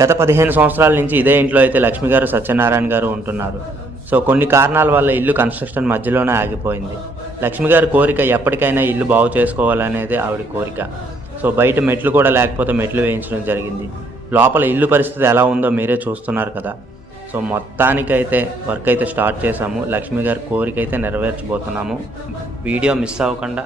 గత 15 సంవత్సరాల నుంచి ఇదే ఇంట్లో అయితే లక్ష్మి గారు సత్యనారాయణ గారు ఉంటున్నారు. సో కొన్ని కారణాల వల్ల ఇల్లు కన్స్ట్రక్షన్ మధ్యలోనే ఆగిపోయింది. లక్ష్మి గారి కోరిక ఎప్పటికైనా ఇల్లు బాగు చేసుకోవాలనేది ఆవిడ కోరిక. సో బయట మెట్లు కూడా లేకపోతే మెట్లు వేయించడం జరిగింది. లోపల ఇల్లు పరిస్థితి ఎలా ఉందో మీరే చూస్తున్నారు కదా. సో మొత్తానికైతే వర్క్ అయితే స్టార్ట్ చేసాము. లక్ష్మి గారి కోరిక అయితే నెరవేర్చబోతున్నాము. వీడియో మిస్ అవ్వకుండా